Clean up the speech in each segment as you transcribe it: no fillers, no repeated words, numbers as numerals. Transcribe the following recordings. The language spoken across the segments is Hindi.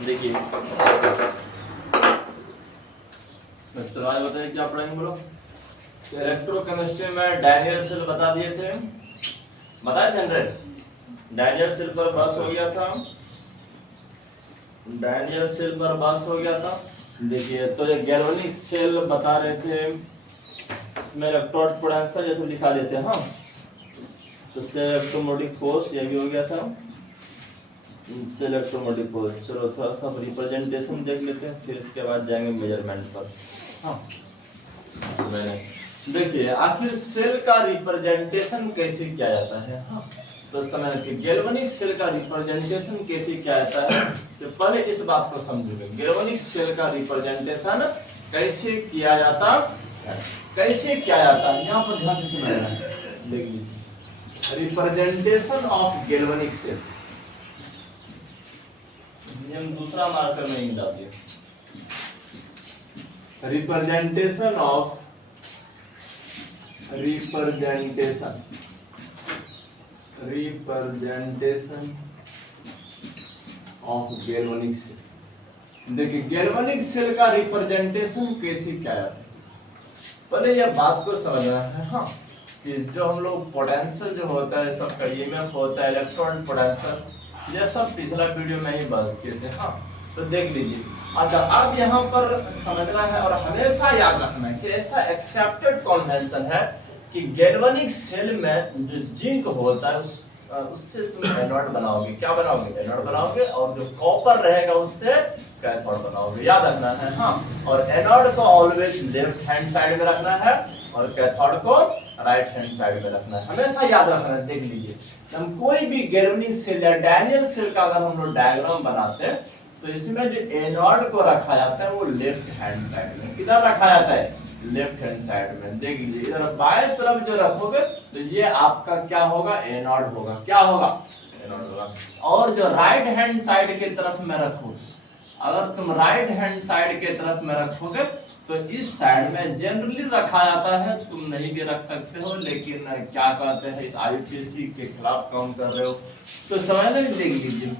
देखिए चलो आज बताइए क्या पढ़ाएंगे बोलो। इलेक्ट्रोकेमिस्ट्री में डैनियल सेल बता दिए थे, बताए थे डैनियल सेल पर बस हो गया था, डैनियल सेल पर बस हो गया था। देखिए तो ये गैल्वेनिक सेल बता रहे थे, इसमें इलेक्ट्रोड पोटेंशियल जैसे लिखा देते हैं। हाँ तो से इलेक्ट्रोमोटिव फोर्स ये भी हो गया था, से इलेक्ट्रोमोटिव फोर्स। चलो थोड़ा सा रिप्रेजेंटेशन देख लेते हैं, फिर इसके बाद जाएंगे मेजरमेंट पर। हाँ मैंने देखिए आखिर सेल का रिप्रेजेंटेशन कैसे किया जाता है। हाँ तो समय कि गैल्वेनिक सेल का रिप्रेजेंटेशन कैसे किया जाता है, तो पहले इस बात को समझोगे गैल्वेनिक सेल का रिप्रेजेंटेशन कैसे किया जाता है, कैसे किया जाता है यहाँ पर ध्यान से समझना है। देख लीजिए रिप्रेजेंटेशन ऑफ गैल्वेनिक सेल, हम दूसरा मार्कर में ही डाल दिया। Representation of representation of galvanic cell. देखिए गैल्वेनिक सेल का रिप्रेजेंटेशन कैसे किया जाता है, पहले यह बात को समझना है। हाँ कि जो हम लोग पोटेंशियल जो होता है सब का ईएमएफ होता है, इलेक्ट्रॉन पोटेंशियल, ये सब पिछला वीडियो में ही बस किए थे। हाँ तो देख लीजिए। अच्छा अब यहाँ पर समझना है और हमेशा याद रखना है कि ऐसा एक्सेप्टेड कन्वेंशन है कि गैल्वेनिक सेल में जो जिंक होता है उससे तुम एनोड बनाओगे। क्या बनाओगे? एनोड बनाओगे। और जो कॉपर रहेगा उससे कैथोड बनाओगे, याद रखना है। हाँ और एनोड को ऑलवेज लेफ्ट हैंड साइड में रखना है और कैथोड को राइट हैंड साइड में रखना है, हमेशा याद रखना है। देख लीजिए हम कोई भी गैल्वेनिक सेल या डैनियल सेल का अगर हम लोग डायग्राम बनाते हैं तो इसमें जो एनोड को रखा जाता है वो लेफ्ट हैंड साइड में। किधर रखा जाता है? लेफ्ट हैंड साइड में। देख लीजिए इधर बाएं तरफ जो रखोगे तो ये आपका क्या होगा? एनोड होगा। क्या होगा? एनोड होगा। और जो राइट हैंड साइड के तरफ में रखो, अगर तुम राइट हैंड साइड के तरफ में रखोगे तो इस साइड में जनरली रखा जाता है, तुम नहीं भी रख सकते हो, लेकिन क्या कहते हैं इस आईपीसी के खिलाफ काम कर रहे हो तो समझ नहीं। देख लीजिए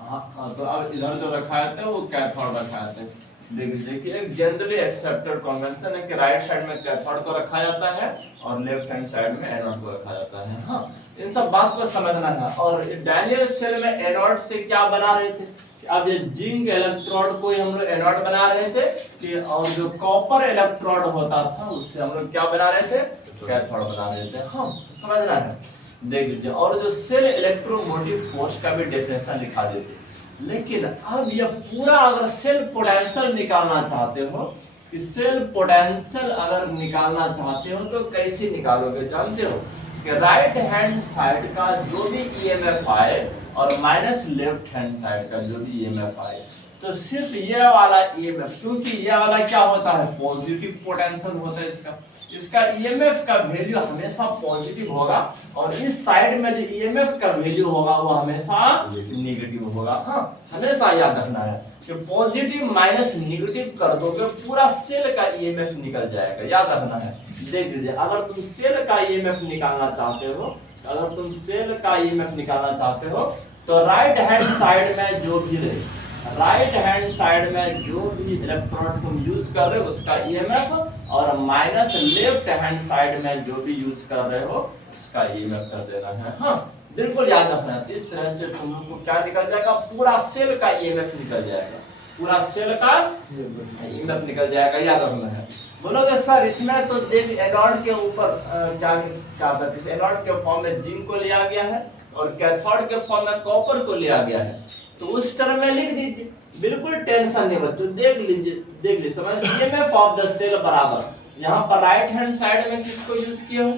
हाँ तो अब इधर जो रखा जाता है वो कैथोड रखा जाता है। देखिए एक जनरली एक्सेप्टेड कन्वेंशन है कि राइट साइड में कैथोड को रखा जाता है और लेफ्ट हैंड साइड में एनोड को रखा जाता है। हाँ इन सब बात को समझना है। और डैनियल सेल में एनोड से क्या बना रहे थे? अब ये जिंक इलेक्ट्रोड को हम लोग एनोड बना रहे थे कि, और जो कॉपर इलेक्ट्रोड होता था उससे हम लोग क्या बना रहे थे? कैथोड बना रहे थे। हाँ समझना है। देख लीजिए और जो सेल इलेक्ट्रोमोटिव फोर्स का भी डेफिनेशन लिखा देते। लेकिन अब ये पूरा अगर सेल पोटेंशियल निकालना चाहते हो कि सेल पोटेंशियल अगर निकालना चाहते हो तो कैसे निकालोगे? जानते हो कि राइट हैंड साइड का जो भी ईएमएफ आए और माइनस लेफ्ट हैंड साइड का जो भी ईएमएफ आए तो सिर्फ ये वाला ईएमएफ, क्योंकि ये वाला क्या होता है? पॉजिटिव पोटेंशियल होता है, इसका ईएमएफ का वैल्यू हमेशा पॉजिटिव होगा और इस साइड में जो ईएमएफ का वैल्यू होगा वो हमेशा नेगेटिव होगा। हाँ हमेशा याद रखना है कि पॉजिटिव माइनस नेगेटिव कर दोगे पूरा सेल का ईएमएफ निकल जाएगा, याद रखना है। देख लीजिए अगर तुम सेल का ईएमएफ निकालना चाहते हो, अगर तुम सेल का ईएमएफ निकालना चाहते हो तो राइट हैंड साइड में जो भी रहे, राइट हैंड साइड में जो भी इलेक्ट्रोड तुम यूज कर रहे हो उसका ईएमएफ और माइनस लेफ्ट हैंड साइड में जो भी यूज कर रहे हो उसका ईएमएफ कर देना है। हाँ बिल्कुल याद रखना है। इस तरह से तुम लोग को क्या निकल जाएगा? पूरा सेल का ईएमएफ निकल जाएगा, पूरा सेल का ईएमएफ निकल जाएगा, याद रखना है। बोलोगे सर इसमें तो देख एनोड के ऊपर क्या है? एनोड के फॉर्म में जिंक को लिया गया है और कैथोड के फॉर्म में कॉपर को लिया गया है, तो उस टर्म में लिख दीजिए, बिल्कुल टेंशन नहीं बच्चों। देख लीजिए समझ ईएमएफ ऑफ द सेल बराबर यहाँ पर राइट हैंड साइड में किसको यूज किए हो?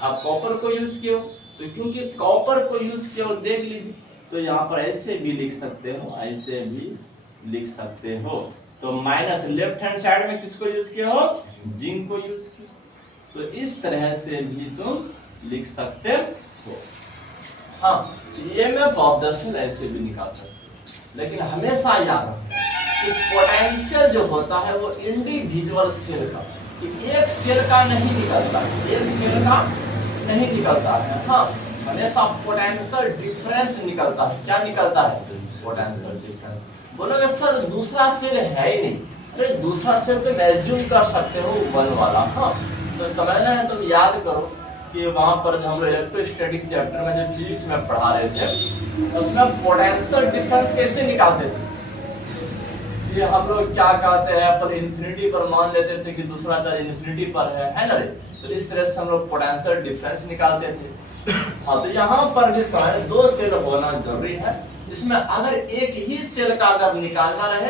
आप कॉपर को यूज किए हो, तो क्योंकि कॉपर को यूज किए हो देख लीजिए तो यहाँ पर ऐसे भी लिख सकते हो, ऐसे भी लिख सकते हो। तो माइनस लेफ्ट हैंड साइड में किसको यूज किए हो? जिंक को यूज किए। तो इस तरह से भी तुम लिख सकते हो। हाँ ईएमएफ ऑफ द सेल ऐसे भी निकाल सकते हो, लेकिन हमेशा याद रखना कि पोटेंशियल जो होता है वो इंडिविजुअल सेल का, कि एक सेल का नहीं निकलता है, एक सेल का नहीं निकलता है। हाँ हमेशा पोटेंशियल डिफरेंस निकलता है। क्या निकलता है? Potential difference. बोलोगे सर दूसरा सेल है ही नहीं। अरे दूसरा सेल तो एज्यूम कर सकते हो 1 वाला। हाँ तो समझना है, तुम याद करो कि वहां पर हम लोग इलेक्ट्रोस्टैटिक चैप्टर में जो फिजिक्स में पढ़ा रहे थे उसमें पोटेंशियल डिफरेंस कैसे निकालते थे। ये हम लोग क्या कहते हैं, पर इन्फिनिटी पर मान लेते थे कि दूसरा चार्ज इन्फिनिटी पर है ना रे। तो इस तरह से हम लोग पोटेंशियल डिफरेंस निकालते थे। हाँ तो यहाँ पर भी समय 2 सेल होना जरूरी है। इसमें अगर एक ही सेल का अगर निकालना रहे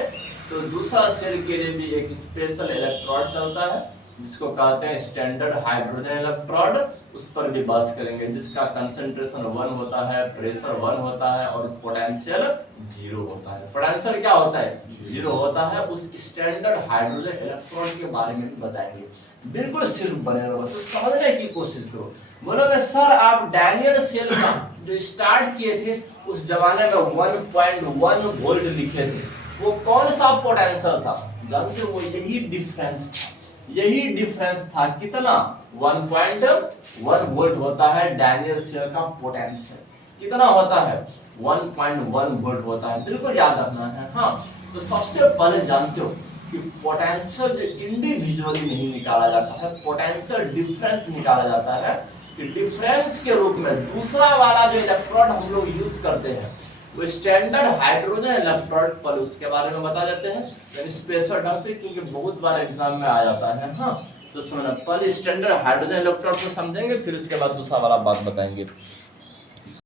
तो दूसरा सेल के लिए भी एक स्पेशल इलेक्ट्रोड चलता है जिसको कहते हैं स्टैंडर्ड हाइड्रोजन इलेक्ट्रोड। उस पर भी बात करेंगे, जिसका कंसंट्रेशन 1 होता है, प्रेशर 1 होता है और पोटेंशियल 0 होता है। पोटेंशियल क्या होता है, 0 होता है। उस स्टैंडर्ड हाइड्रोजन इलेक्ट्रोड के बारे में भी बताएंगे। बिल्कुल सिर्फ बने रहो तो समझने की कोशिश करो। बोलोगे सर आप डैनियल सेल का जो स्टार्ट किए थे उस जमाने में 1.1 वोल्ट लिखे थे, वो कौन सा पोटेंशियल था जानते हो? यही डिफरेंस था, यही डिफरेंस था। कितना? 1.1 वोल्ट होता है डैनियल सेल का पोटेंशियल। कितना होता है? 1.1 वोल्ट होता है। बिल्कुल याद रखना है। हाँ तो सबसे पहले जानते हो कि पोटेंशियल इंडिविजुअली नहीं निकाला जाता है, पोटेंशियल डिफरेंस निकाला जाता है। कि डिफरेंस के रूप में दूसरा वाला जो इलेक्ट्रोड हम लोग यूज करते हैं वो स्टैंडर्ड हाइड्रोजन इलेक्ट्रोड, पर उसके बारे में बता देते हैं यानी स्पेशल ढंग से, क्योंकि बहुत बार एग्जाम में आ जाता है। हाँ तो सुनो, पहले स्टैंडर्ड हाइड्रोजन इलेक्ट्रोड को समझेंगे, फिर उसके बाद दूसरा वाला बात बताएंगे।